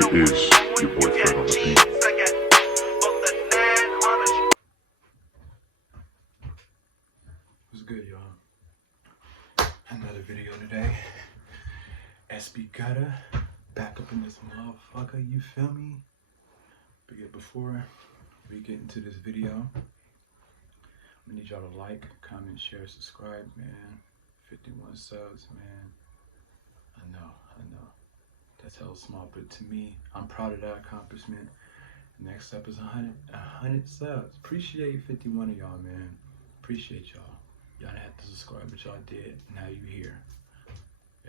It is your boy Fred on the beat. What's good, y'all? Another video today. Sb Gutta back up in this motherfucker, you feel me? But yeah, before we get into this video, we need y'all to like, comment, share, subscribe, man. 51 subs, man. I know. That's hella small, but to me, I'm proud of that accomplishment. Next up is 100 subs. Appreciate 51 of y'all, man. Appreciate y'all. Y'all didn't have to subscribe, but y'all did. Now you here.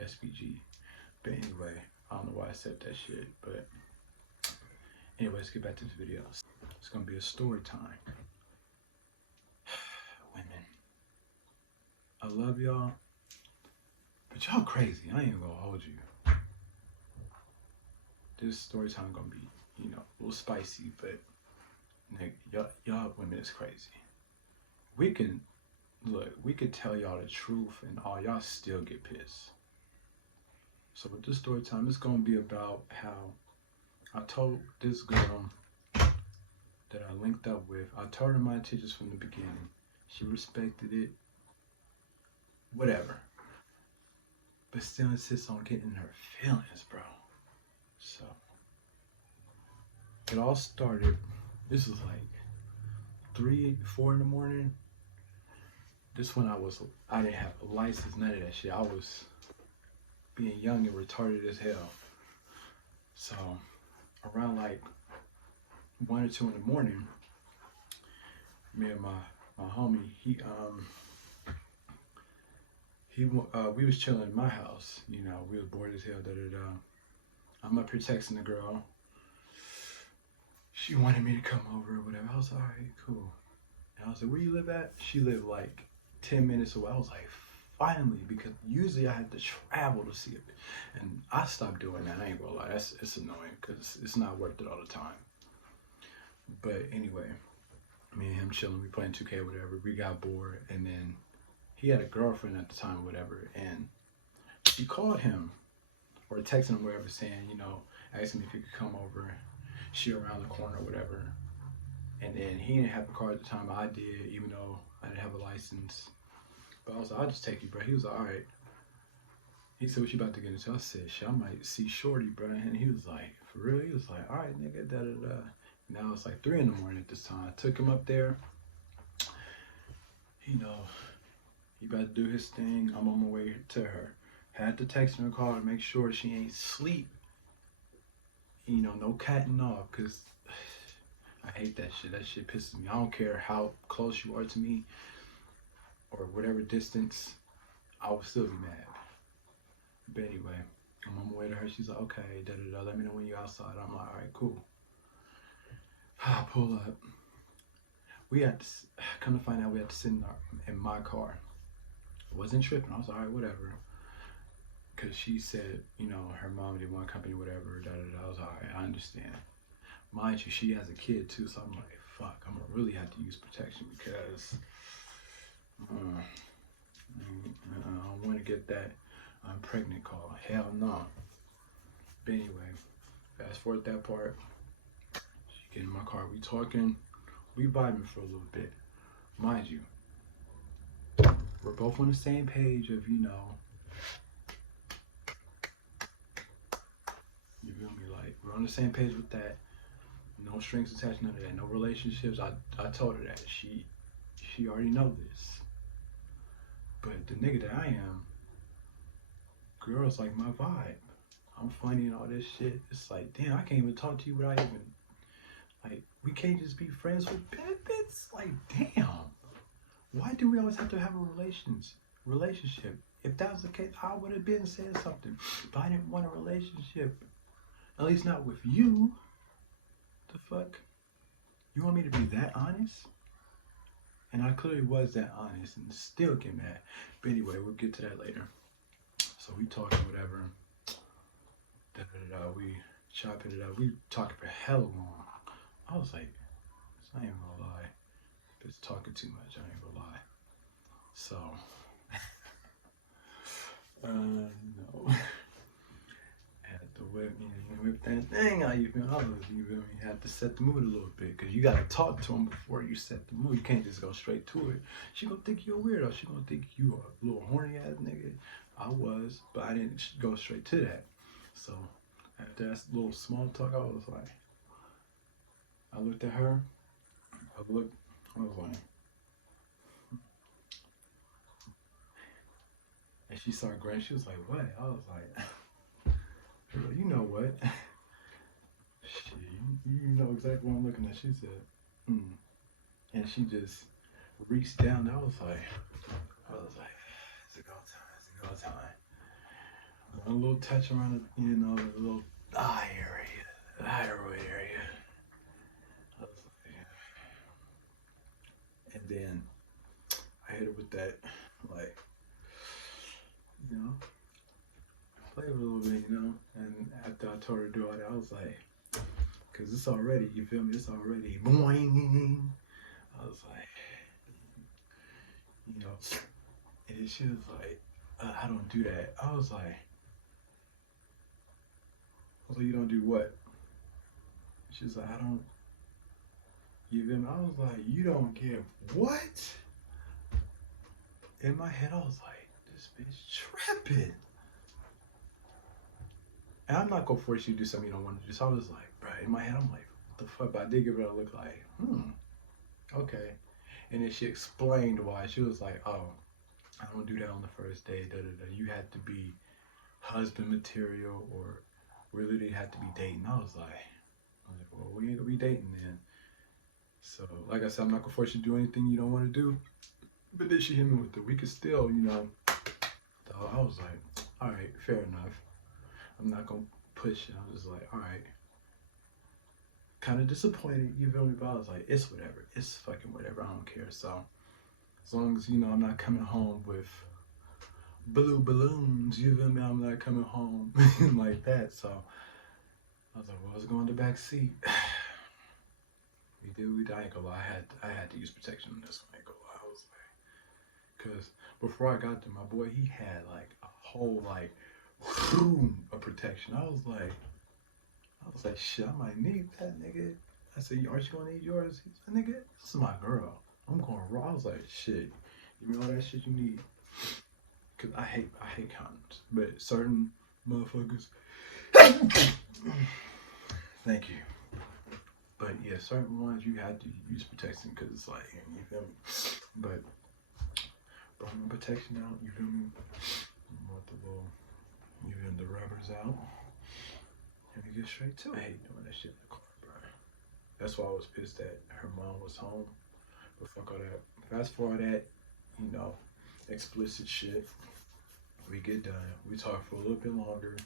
SBG. But anyway, I don't know why I said that shit, but anyway, let's get back to this video. It's gonna be a story time. Women. I love y'all, but y'all crazy. I ain't gonna hold you. This story time gonna be, a little spicy, but nigga, y'all women is crazy. We could tell y'all the truth and all y'all still get pissed. So with this story time, it's gonna be about how I told this girl that I linked up with, I told her my intentions from the beginning. She respected it, whatever. But still insists on getting in her feelings, bro. So it all started, this was like 3, 4 in the morning. This when I didn't have a license, none of that shit. I was being young and retarded as hell. So around like 1 or 2 in the morning, me and my homie, we was chilling in my house. We was bored as hell. I'm up here texting the girl. She wanted me to come over or whatever. I was like, all right, cool. And I was like, where you live at? She lived like 10 minutes away. I was like, finally, because usually I had to travel to see it. And I stopped doing that. I ain't gonna lie. It's annoying because it's not worth it all the time. But anyway, me and him chilling, we playing 2K or whatever. We got bored, and then he had a girlfriend at the time or whatever, and she called him or texted him whatever saying, asking me if he could come over. She around the corner or whatever. And then he didn't have a car at the time. I did, even though I didn't have a license. But I was like, I'll just take you, bro. He was like, all right. He said, what you about to get into? I said, shit, I might see Shorty, bro. And he was like, for real? He was like, all right, nigga, da-da-da. Now it's like 3 in the morning at this time. I took him up there. He about to do his thing. I'm on my way to her. Had to text her and call her to make sure she ain't sleep. No catting off, because I hate that shit. That shit pisses me. I don't care how close you are to me or whatever distance, I will still be mad. But anyway, I'm on my way to her. She's like, okay, da-da-da, let me know when you're outside. I'm like, all right, cool. I pull up. We had to, come to find out, we had to sit in my car. I wasn't tripping. I was like, all right, whatever. Because she said, her mom didn't want company, whatever, da-da-da. I was like, all right, I understand. Mind you, she has a kid too, so I'm like, fuck, I'm gonna really have to use protection because I don't want to get that I'm pregnant call. Hell no. But anyway, fast forward that part. She get in my car, we talking, we vibing for a little bit. Mind you, we're both on the same page of, you feel me? Like, we're on the same page with that. No strings attached, none of that. No relationships. I told her that. She already know this. But the nigga that I am, girls like my vibe. I'm funny and all this shit. It's like, damn, I can't even talk to you without even, like, we can't just be friends with benefits? Like, damn. Why do we always have to have a relationship? If that was the case, I would have been saying something. But I didn't want a relationship. At least not with you. The fuck? You want me to be that honest? And I clearly was that honest and still get mad. But anyway, we'll get to that later. So we talking whatever. Da-da-da-da. We chopping it up. We talking for hella long. I was like, I ain't gonna lie. It's talking too much, I ain't gonna lie. So no. Had to whip that thing out. You feel me? You feel me? You have to set the mood a little bit, because you gotta talk to him before you set the mood. You can't just go straight to it. She gonna think you a weirdo. She gonna think you a little horny ass nigga. I was, but I didn't go straight to that. So after that little small talk, I was like, I looked at her. I was like, and she started grinning. She was like, what? I was like, you know what? Shit, you know exactly what I'm looking at. She said, and she just reached down. I was like, it's a go time. It's a go time. One little touch around the, the little eye area, the thyroid area. I was like, and then I hit her with that, like, play with it a little bit, And after I told her to do all that, I was like, because it's already, you feel me? It's already boing. I was like, and she was like, I don't do that. I was like, you don't do what? She was like, I don't. You feel me? I was like, you don't get what? In my head, I was like, this bitch tripping. And I'm not gonna force you to do something you don't want to do. So I was like, bro, in my head, I'm like, what the fuck? But I did give it a look like, okay. And then she explained why. She was like, oh, I don't do that on the first day. You had to be husband material, or we literally had to be dating. I was like, well, we ain't gonna be dating then. So, like I said, I'm not gonna force you to do anything you don't want to do. But then she hit me with the, we could still, So I was like, all right, fair enough. I'm not gonna push it. I was just like, all right. Kind of disappointed, you feel me? But I was like, it's whatever. It's fucking whatever. I don't care. So, as long as, I'm not coming home with blue balloons, you feel me? I'm not coming home like that. So, I was like, well, let's go in the back seat. We died. I ain't gonna lie. I had to use protection on this one. I ain't gonna lie. I was like, because before I got there, my boy, he had like a whole like room of protection. I was like, shit, I might need that, nigga. I said, aren't you gonna need yours? He said, nigga, this is my girl. I'm going raw. I was like, shit, give me all that shit you need. Cause I hate condoms, but certain motherfuckers. Thank you. But yeah, certain ones you had to use protection, because it's like, you feel me? But brought my protection out, you feel me? Brought the little, the rubbers out. And we get straight to it. I hate doing that shit in the car, bro. That's why I was pissed that her mom was home. But fuck all that. Fast forward that, explicit shit. We get done. We talk for a little bit longer.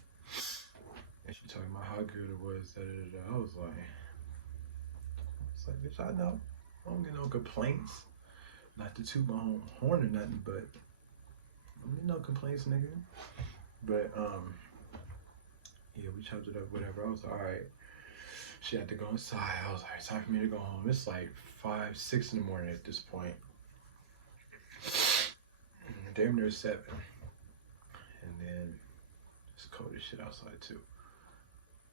And she talking about how good it was. I was like, bitch, I know. I don't get no complaints. Not to toot my own horn or nothing, but I don't get no complaints, nigga. But yeah, we chopped it up, whatever. I was like, all right. She had to go inside. I was like, it's time for me to go home. It's like 5, 6 in the morning at this point. Damn near 7. And then it's cold as shit outside too.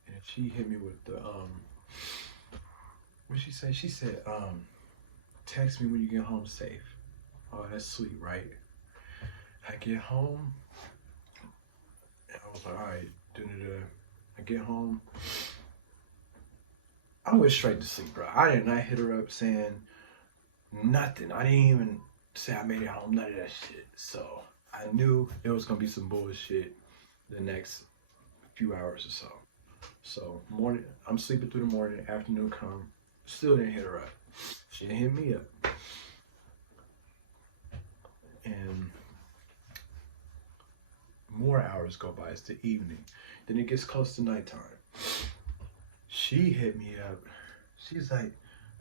And she hit me with the what'd she say? She said, text me when you get home safe. Oh, that's sweet, right? I get home, and I was like, all right, I get home. I went straight to sleep, bro. I did not hit her up saying nothing. I didn't even say I made it home, none of that shit. So I knew there was gonna be some bullshit the next few hours or so. So morning, I'm sleeping through the morning, afternoon come, still didn't hit her up. She didn't hit me up. And more hours go by, it's the evening. Then it gets close to nighttime. She hit me up. She's like,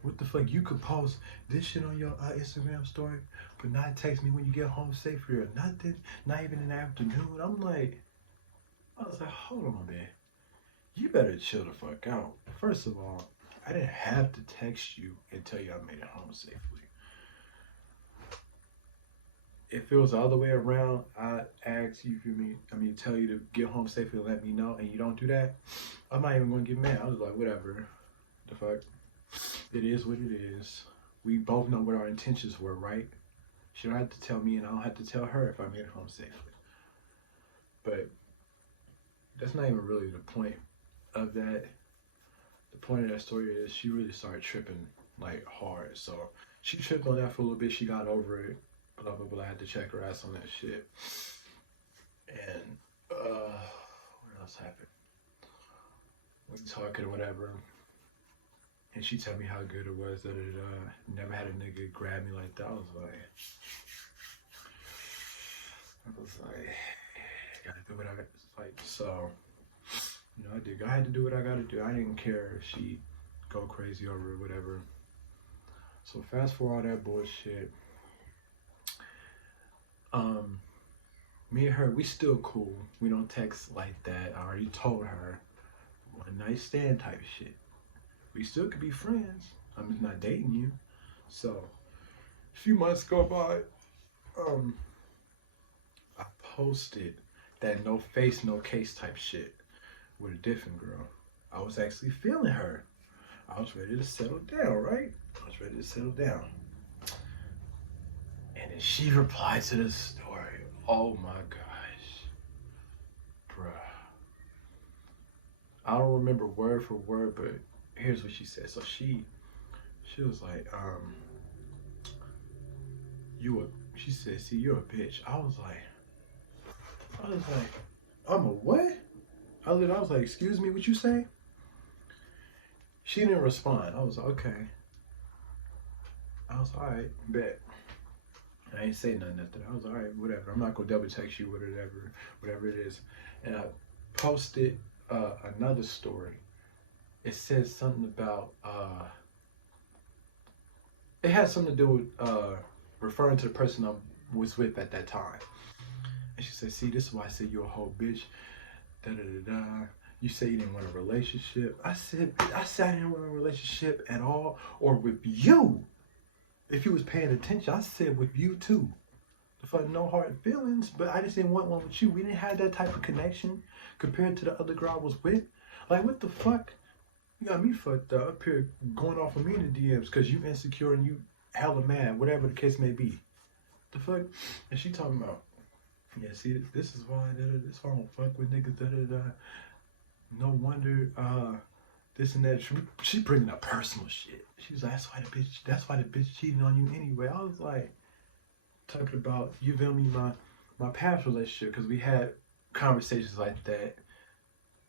what the fuck, you could post this shit on your Instagram story, but not text me when you get home safely or nothing, not even in the afternoon. I was like, hold on, man. You better chill the fuck out. First of all, I didn't have to text you and tell you I made it home safely. if it was the other way around, I'd ask you, tell you to get home safely and let me know, and you don't do that, I'm not even gonna get mad. I was like, whatever. The fuck? It is what it is. We both know what our intentions were, right? She don't have to tell me, and I don't have to tell her if I made it home safely. But that's not even really the point of that. The point of that story is she really started tripping like hard. So she tripped on that for a little bit. She got over it. Blah blah blah. I had to check her ass on that shit. And what else happened? We talking or whatever. And she told me how good it was that it never had a nigga grab me like that. I was like, gotta do what I like. So, I had to do what I gotta do. I didn't care if she go crazy over it, whatever. So fast forward all that bullshit. Me and her, we still cool. We don't text like that. I already told her. One night stand type shit. We still could be friends. I'm just not dating you. So a few months go by. I posted that no face, no case type shit with a different girl. I was actually feeling her. I was ready to settle down, right? I was ready to settle down. And then she replied to the story. Oh my gosh. Bruh. I don't remember word for word, but here's what she said. So she was like, she said, see, you're a bitch. I was like, I'm a what? I was like, excuse me, what you say? She didn't respond. I was like, okay. I was all right, bet. I ain't say nothing after that. I was all right, whatever. I'm not gonna double text you, whatever it is. And I posted another story. It says something about it had something to do with referring to the person I was with at that time. And she said, see, this is why I said you're a whole bitch. Da da da da. You say you didn't want a relationship. I said I didn't want a relationship at all, or with you. If you was paying attention, I said with you too. The fuck, no hard feelings, but I just didn't want one with you. We didn't have that type of connection compared to the other girl I was with. Like, what the fuck? You got me fucked up here going off of me in the DMs because you insecure and you hella mad, whatever the case may be. The fuck? And she talking about, yeah, see, this is why, this is why I don't fuck with niggas, da da da. No wonder, this and that. She bringing up personal shit. She was like, that's why the bitch cheating on you anyway. I was like, talking about, you feel me, my past relationship, because we had conversations like that.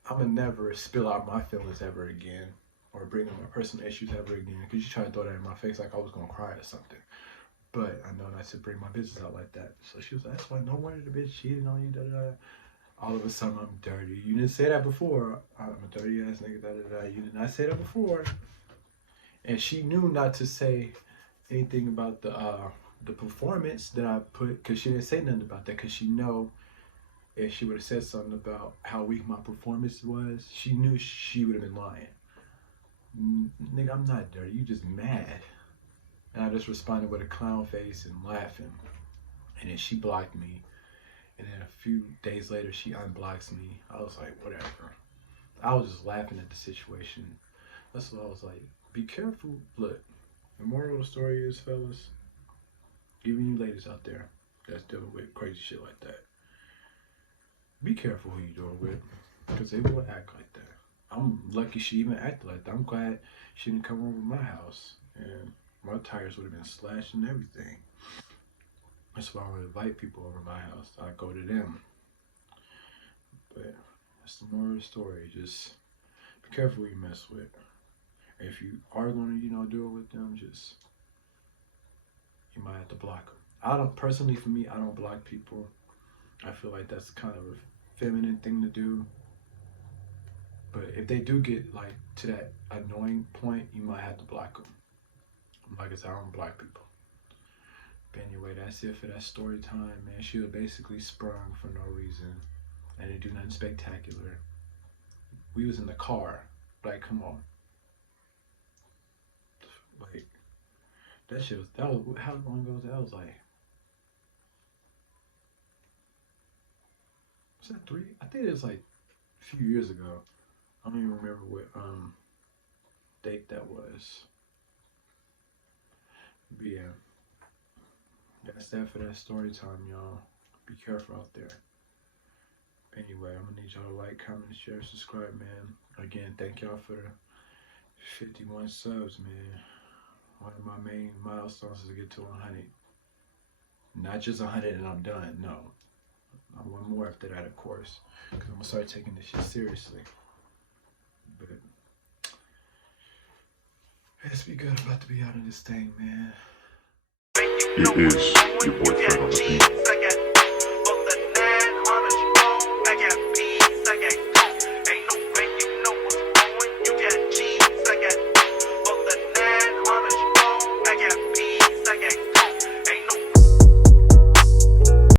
I'm gonna never spill out my feelings ever again, or bring up my personal issues ever again, because you try to throw that in my face like I was gonna cry or something. But I know not to bring my business out like that. So she was like, that's why no wonder the bitch cheating on you, da da da. All of a sudden I'm dirty. You didn't say that before. I'm a dirty ass nigga, da da da. You did not say that before. And she knew not to say anything about the performance that I put, because she didn't say nothing about that, because she know if she would have said something about how weak my performance was, she knew she would have been lying. Nigga, I'm not dirty. You just mad. And I just responded with a clown face and laughing. And then she blocked me. And then a few days later, she unblocks me. I was like, whatever. I was just laughing at the situation. That's what I was like. Be careful. Look, the moral of the story is, fellas, even you ladies out there that's dealing with crazy shit like that, be careful who you doing with, because they will act like that. I'm lucky she even acted like that. I'm glad she didn't come over my house, and my tires would have been slashed and everything. That's why I would invite people over my house. I go to them. But that's the moral of the story. Just be careful who you mess with. And if you are going to, do it with them, just, you might have to block them. I don't, personally, for me, I don't block people. I feel like that's kind of a feminine thing to do. But if they do get like to that annoying point, you might have to block them. Like I said, I don't block people. But anyway, that's it for that story time, man. She was basically sprung for no reason. I didn't do nothing spectacular. We was in the car. Like, come on. Like, that shit was, how long ago was that? I was like Was that 3? I think it was like a few years ago. I don't even remember what date that was. But yeah, that's that for that story time, y'all. Be careful out there. Anyway, I'm gonna need y'all to like, comment, share, subscribe, man. Again, thank y'all for the 51 subs, man. One of my main milestones is to get to 100. Not just 100 and I'm done. No, I want more after that, of course, because I'm gonna start taking this shit seriously. But Sb Gutta about to be out of this thing, man. It is your boy Fred on the beat.